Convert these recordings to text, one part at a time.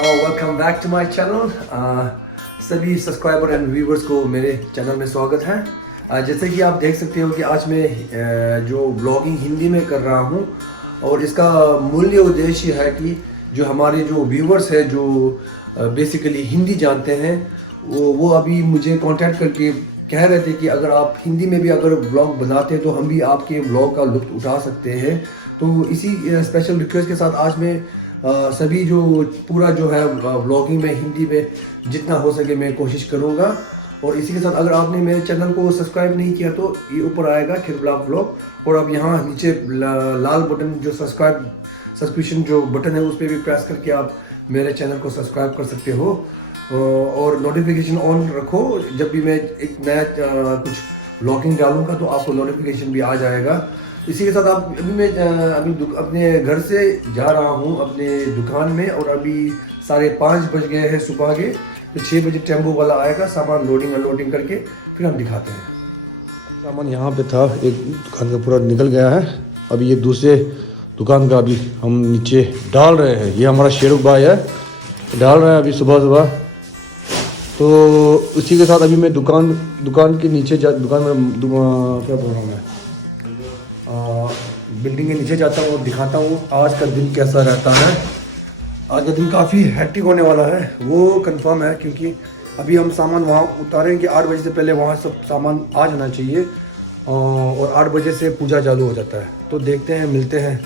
Welcome back to my channel. सभी subscriber and viewers को मेरे चैनल में स्वागत है। जैसे कि आप देख सकते हो कि आज मैं जो ब्लॉगिंग हिंदी में कर रहा हूँ और इसका मूल्य उद्देश्य है कि जो हमारे जो व्यूवर्स हैं जो बेसिकली हिंदी जानते हैं वो अभी मुझे कांटेक्ट करके कह रहे थे कि अगर आप हिंदी में भी अगर ब्लॉग बनाते हैं तो हम भी आपके ब्लॉग का लुत्फ़ उठा सकते हैं। तो इसी स्पेशल रिक्वेस्ट के साथ आज मैं सभी जो पूरा जो है ब्लॉगिंग में हिंदी में जितना हो सके मैं कोशिश करूँगा। और इसी के साथ अगर आपने मेरे चैनल को सब्सक्राइब नहीं किया तो ये ऊपर आएगा खिरब्लॉग ब्लॉग और अब यहाँ नीचे लाल बटन जो सब्सक्रिप्शन जो बटन है उस पर भी प्रेस करके आप मेरे चैनल को सब्सक्राइब कर सकते हो और नोटिफिकेशन ऑन रखो। जब भी मैं एक नया कुछ ब्लॉगिंग डालूंगा तो आपको नोटिफिकेशन भी आ जाएगा। इसी के साथ आप अभी अपने घर से जा रहा हूँ अपने दुकान में और अभी 5:30 बज गए हैं सुबह के। तो 6 बजे टेम्पो वाला आएगा सामान लोडिंग अनलोडिंग करके फिर हम दिखाते हैं। सामान यहाँ पे था, एक दुकान का पूरा निकल गया है। अभी ये दूसरे दुकान का अभी हम नीचे डाल रहे हैं। ये हमारा शेरुख भाई है, डाल रहे हैं अभी सुबह। तो उसी के साथ अभी मैं दुकान के नीचे दुकान में क्या बोल रहा हूँ मैं बिल्डिंग के नीचे जाता हूँ और दिखाता हूँ आज का दिन कैसा रहता है। आज का दिन काफ़ी हैक्टिक होने वाला है वो कंफर्म है, क्योंकि अभी हम सामान वहाँ उतारेंगे 8 बजे से पहले वहाँ सब सामान आ जाना चाहिए और 8 बजे से पूजा चालू हो जाता है। तो देखते हैं, मिलते हैं।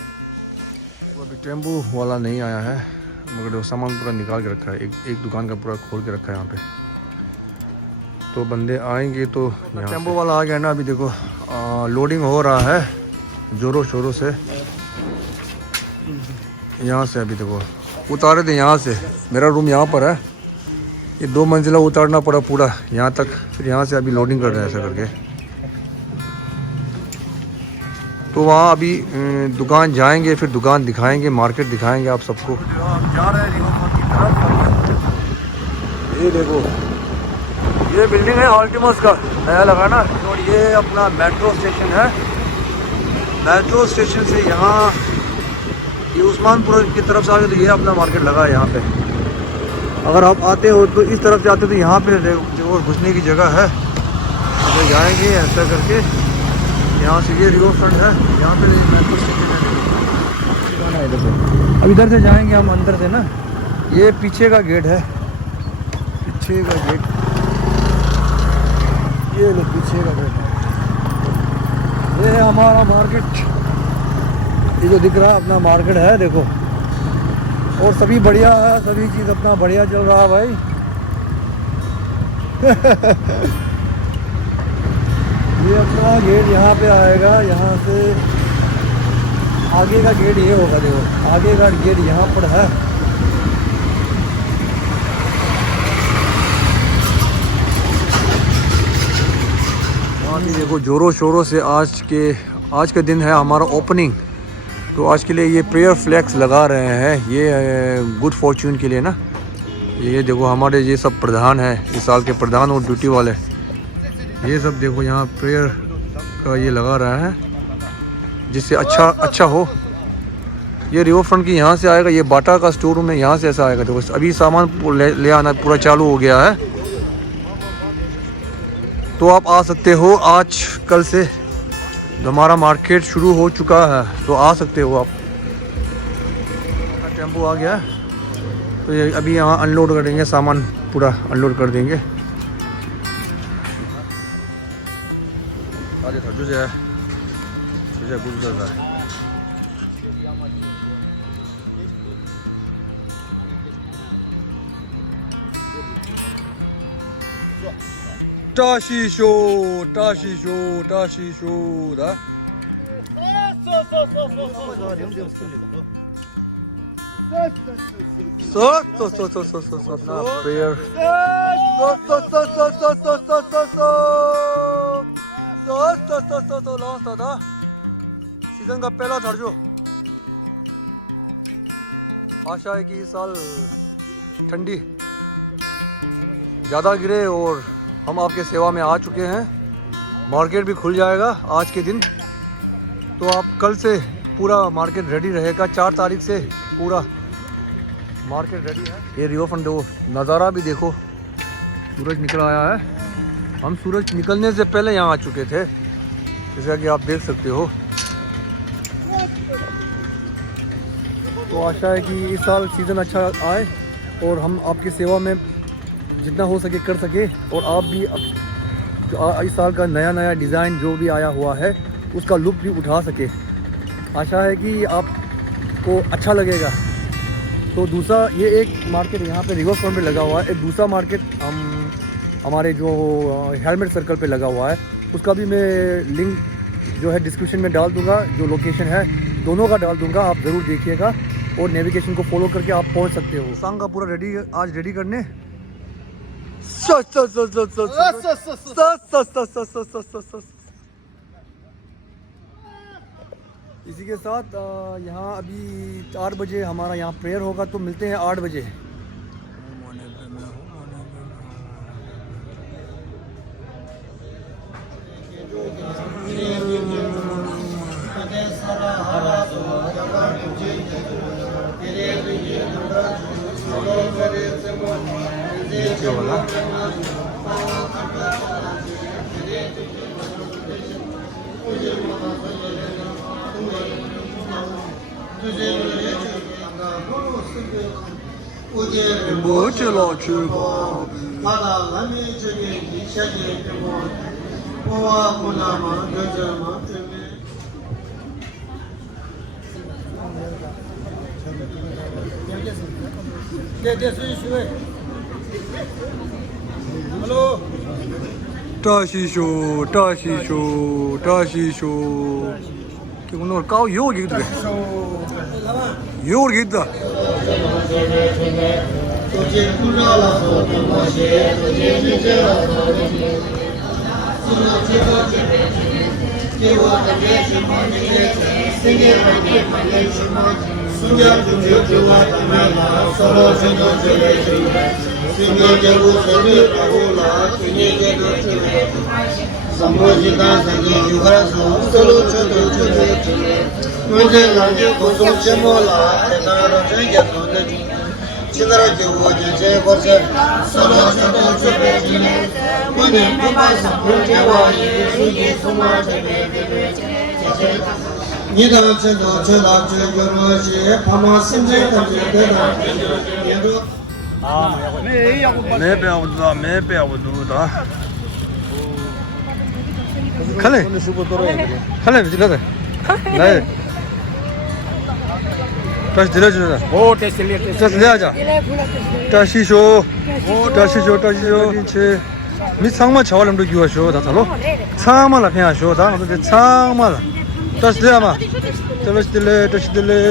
अभी टेम्पो वाला नहीं आया है मगर वो सामान पूरा निकाल के रखा है, एक दुकान का पूरा खोल के रखा है यहाँ पे। तो बंदे आएंगे तो टेम्पो वाला आ गया ना। अभी देखो लोडिंग हो रहा है ज़ोरों शोरों से। यहाँ से अभी देखो उतारे थे, यहाँ से मेरा रूम यहाँ पर है, ये 2 मंजिला उतारना पड़ा पूरा यहाँ तक, फिर यहाँ से अभी लोडिंग कर रहे हैं ऐसा करके। तो वहाँ अभी दुकान जाएंगे, फिर दुकान दिखाएंगे, मार्केट दिखाएंगे आप सबको। जा रहे हैं ये देखो, ये बिल्डिंग है ऑल्टिमस का नया लगा ना, और ये अपना मेट्रो स्टेशन है। मेट्रो स्टेशन से यहाँ ये उस्मानपुर की तरफ से आगे तो ये अपना मार्केट लगा है यहाँ पे। अगर आप आते हो तो इस तरफ से आते हो तो यहाँ पे जो घुसने की जगह है, तो जाएंगे ऐसा करके। यहाँ से ये रिवर फ्रंट है, यहाँ पे मेट्रो स्टेशन है। देखो अब इधर से जाएंगे हम अंदर से ना, ये पीछे का गेट है, पीछे का गेट, ये लो पीछे का गेट है। ये है हमारा मार्केट, ये जो दिख रहा है अपना मार्केट है देखो। और सभी बढ़िया है, सभी चीज़ अपना बढ़िया चल रहा है भाई। ये अपना गेट यहाँ पे आएगा, यहाँ से आगे का गेट ये होगा। देखो आगे का गेट यहाँ पर है। देखो जोरों शोरों से आज के दिन है हमारा ओपनिंग। तो आज के लिए ये प्रेयर फ्लैग्स लगा रहे हैं, ये गुड फॉर्च्यून के लिए ना। ये देखो हमारे ये सब प्रधान हैं इस साल के, प्रधान और ड्यूटी वाले, ये सब देखो यहाँ प्रेयर का ये लगा रहा है जिससे अच्छा हो। ये रिवर फ्रंट की यहाँ से आएगा, ये बाटा का स्टोर रूम है, यहाँ से ऐसा आएगा। देखो अभी सामान ले आना पूरा चालू हो गया है। तो आप आ सकते हो, आज कल से हमारा मार्केट शुरू हो चुका है, तो आ सकते हो आप। टेम्पो आ गया तो ये अभी यहाँ अनलोड करेंगे, सामान पूरा अनलोड कर देंगे। टाशिशो da so na prayer so last था सीजन का पहला दर्जो। आशा है कि इस साल ठंडी ज़्यादा गिरे और हम आपके सेवा में आ चुके हैं। मार्केट भी खुल जाएगा आज के दिन, तो आप कल से पूरा मार्केट रेडी रहेगा। 4 तारीख से पूरा मार्केट रेडी है। ये रिवर फ्रंट देखो, नज़ारा भी देखो, सूरज निकल आया है। हम सूरज निकलने से पहले यहाँ आ चुके थे, जैसा कि आप देख सकते हो। तो आशा है कि इस साल सीज़न अच्छा आए और हम आपकी सेवा में जितना हो सके कर सके, और आप भी इस साल का नया नया डिज़ाइन जो भी आया हुआ है उसका लुक भी उठा सके। आशा है कि आपको अच्छा लगेगा। तो दूसरा ये एक मार्केट यहाँ पे रिवर फ्रंट पे लगा हुआ है, एक दूसरा मार्केट हमारे जो हेलमेट सर्कल पे लगा हुआ है, उसका भी मैं लिंक जो है डिस्क्रिप्शन में डाल दूँगा, जो लोकेशन है दोनों का डाल दूँगा, आप ज़रूर देखिएगा और नेविगेशन को फॉलो करके आप पहुँच सकते हो। सांग का पूरा रेडी आज रेडी करने इसी के साथ यहाँ अभी 4 बजे हमारा यहाँ प्रेयर होगा, तो मिलते हैं 8 बजे।大师兄，大师兄，大师兄，这个那搞油给的，油给的。खाले खाले जिला दे नहीं टच दिला जिला ओ टच ले आजा टशिशो छे मी सांगमा छवालम दो किवा शो दा चलो सांगमा ला फेया शो दा तो सांगमा ला टच ले आमा चलो टच दिले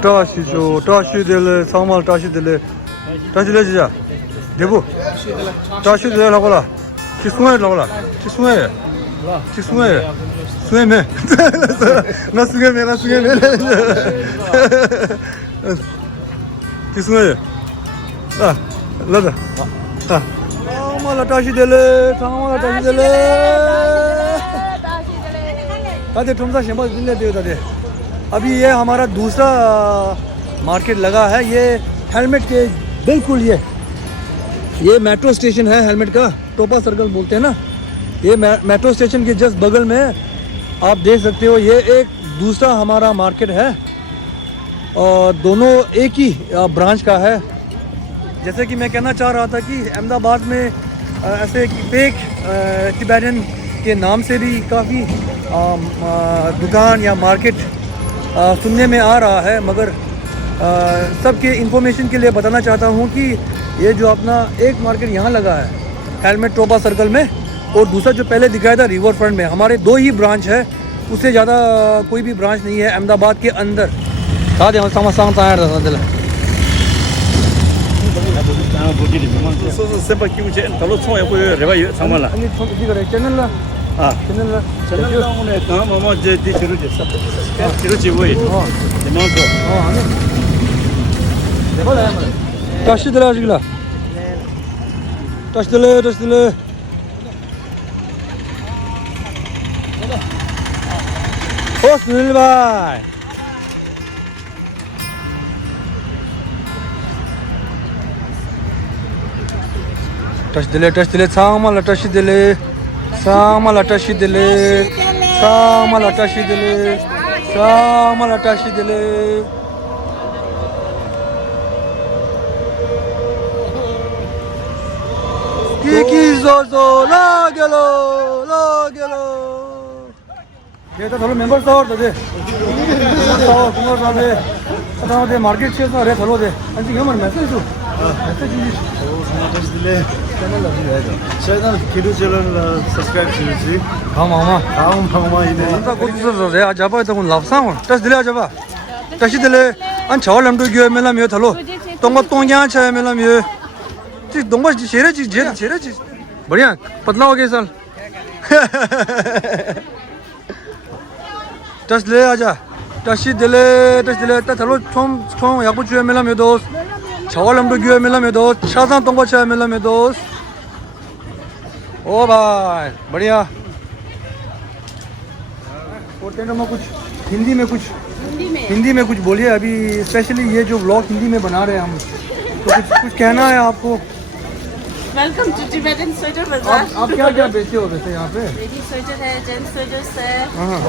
टाशी दिले सामाल टाशी दिले जा देबो टाशी दिले लागला किसुए सुए में ना सुए में किसुए लदा सामाल टाशी दिले तादे तुमसा शेमा दिले दे तादे। अभी ये हमारा दूसरा मार्केट लगा है, ये हेलमेट के बिल्कुल ये मेट्रो स्टेशन है हेलमेट का, टोपा सर्कल बोलते हैं ना, ये मेट्रो स्टेशन के जस्ट बगल में आप देख सकते हो। ये एक दूसरा हमारा मार्केट है और दोनों एक ही ब्रांच का है। जैसे कि मैं कहना चाह रहा था कि अहमदाबाद में ऐसे फेक तिबेटन के नाम से भी काफ़ी दुकान या मार्केट सुनने में आ रहा है, मगर सबके इंफॉर्मेशन के लिए बताना चाहता हूँ कि ये जो अपना एक मार्केट यहाँ लगा है हेलमेट टोपा सर्कल में, और दूसरा जो पहले दिखाया था रिवर फ्रंट में, हमारे 2 ही ब्रांच है, उससे ज़्यादा कोई भी ब्रांच नहीं है अहमदाबाद के अंदर। Channel 아, 저는 오늘 다음 아마 이제 뒤로 지고이. 이만큼. Taşı dile aşkına. Taş dile. Hoş Sunil Bhai. Taş dile, samala taşı dile. Samala taşı dile. Samala taşı dile. Samala taşı dile. Kiki zozo la gelo. ये तो थोड़ा मेंबर साहब तो दे कुमार साहब दे पता दे मार्केट से रे थलो दे अंजी हमर मैसेज छु मैसेज जी 스마트스딜레 채널 나중에 채널 기루 채널 서브스크라이브 주지. 다음 이네. अंता कुछ तो रे आज आप तो कौन लापसा हो टच दिले आज आप टच दिले अन छाव लमडो गयो मेला मियो थलो तोंगो तोंग्या छ मेला मियो ती दोंगो शेरे जी बढ़िया पतला हो गया साल टच ले आजा टच दिले ता थलो छों याकु जुए मेला मियो दोस्त छाव लमडो गयो मेला मियो दोस्त शासा तोंगो छ मेला मियो दोस्त ओ भाई बढ़िया और टेंडर में कुछ हिंदी में कुछ बोलिए अभी स्पेशली ये जो व्लॉग हिंदी में बना रहे हैं हम तो कुछ कहना है आपको वेलकम टू टिबेटन स्वेटर बाजार। आप क्या बेचते हो वैसे यहाँ पे लेडीज स्वेटर है, जेंट्स स्वेटर्स है। हाँ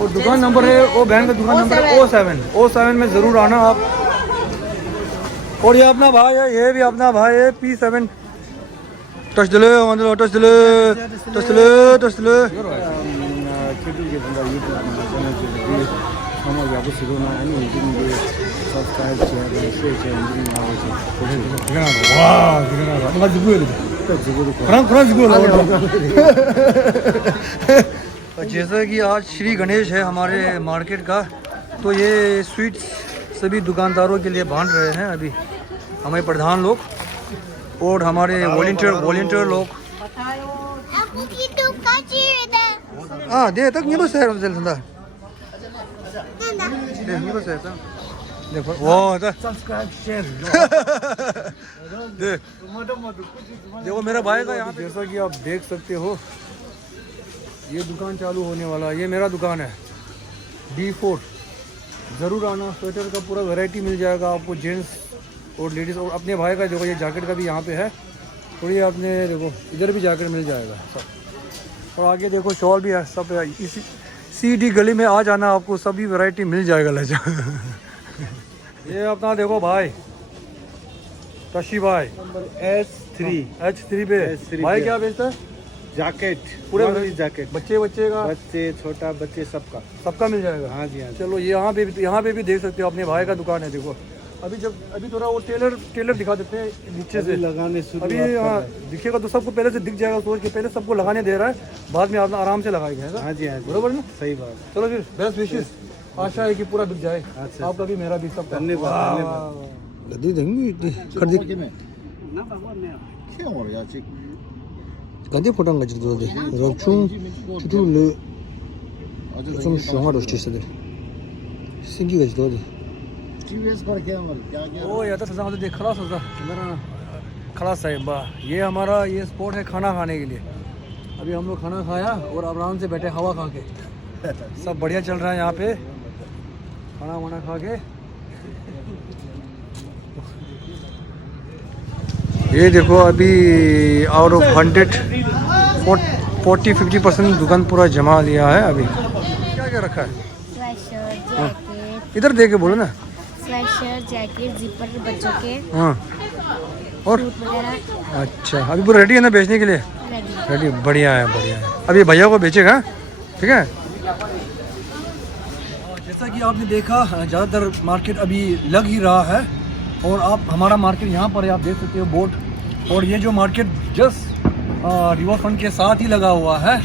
और दुकान नंबर है वो बहन का दुकान नंबर है 07 में ज़रूर आना आप। और ये अपना भाई है ये भी अपना भाई है P7 टच दिले 기두게 본다 유튜브 채널 아마 야구 시도나 아니 이제 서브스크라이브 제가 쉐어 엔딩 나오죠. 와 뭔가 누구야 그런 जैसा कि आज श्री गणेश है हमारे मार्केट का तो ये स्वीट्स सभी दुकानदारों के लिए बांट रहे हैं अभी हमारे प्रधान लोग और हमारे वॉलंटियर लोग हाँ दे तक नहीं बस है चलता नहीं बस है देखो वो सब्सक्राइब शेयर देखो मेरा भाई का यहाँ जैसा कि आप देख सकते हो ये दुकान चालू होने वाला है। ये मेरा दुकान है D4 ज़रूर आना। स्वेटर का पूरा वैरायटी मिल जाएगा आपको जेंट्स और लेडीज़ और अपने भाई का देखो ये जैकेट का भी यहाँ पे है और ये अपने देखो इधर भी जैकेट मिल जाएगा सब और आगे देखो शॉल भी है सब इसी CD गली में आ जाना आपको सभी वैरायटी मिल जाएगा लजा ये अपना देखो भाई टशी भाई H3 पे भाई क्या बेचता है जैकेट पूरे जैकेट बच्चे का बच्चे छोटा बच्चे सबका मिल जाएगा। हाँ जी हाँ। चलो यहाँ पे भी देख सकते हो अपने भाई का दुकान है देखो अभी थोड़ा वो टेलर दिखा देते हैं नीचे से लगाने शुरू अभी हाँ दिखेगा तो सबको पहले से दिख जाएगा सोच के पहले सबको लगाने दे रहा है बाद में आप आराम से लगाएगा। हाँ जी हाँ बरोबर ना सही बात। चलो फिर बेस्ट विशेष आशा है कि पूरा बिक जाए आपका भी मेरा भी सब धन्यवाद। फोटो ओ या तो सजा देख खलास होता खलास है बा ये हमारा ये स्पॉट है खाना खाने के लिए। अभी हम लोग खाना खाया और आराम से बैठे हवा खा के सब बढ़िया चल रहा है यहाँ पे खाना वाना खा के। ये देखो अभी आउट ऑफ 40-50% दुकान पूरा जमा लिया है। अभी क्या क्या रखा है इधर दे के बोलो ना। स्वेटशर्ट जैकेट जिपर बच्चों के हाँ और अच्छा अभी पूरा रेडी है ना बेचने के लिए रेडी बढ़िया है अभी भैया को बेचेगा ठीक है। जैसा कि आपने देखा ज़्यादातर मार्केट अभी लग ही रहा है और आप हमारा मार्केट यहाँ पर है आप देख सकते हो बोर्ड और ये जो मार्केट जस्ट रिवर फ्रंट के साथ ही लगा हुआ है।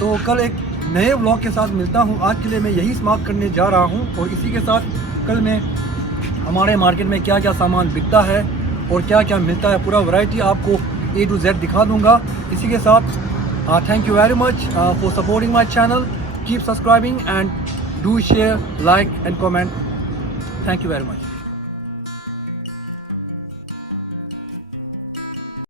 तो कल एक नए व्लॉग के साथ मिलता हूँ। आज के लिए मैं यही समाप्त करने जा रहा हूँ और इसी के साथ कल मैं हमारे मार्केट में क्या क्या सामान बिकता है और क्या क्या मिलता है पूरा वैरायटी आपको A to Z दिखा दूंगा। इसी के साथ Thank you very much for supporting my channel. Keep subscribing and do share, like and comment. Thank you very much.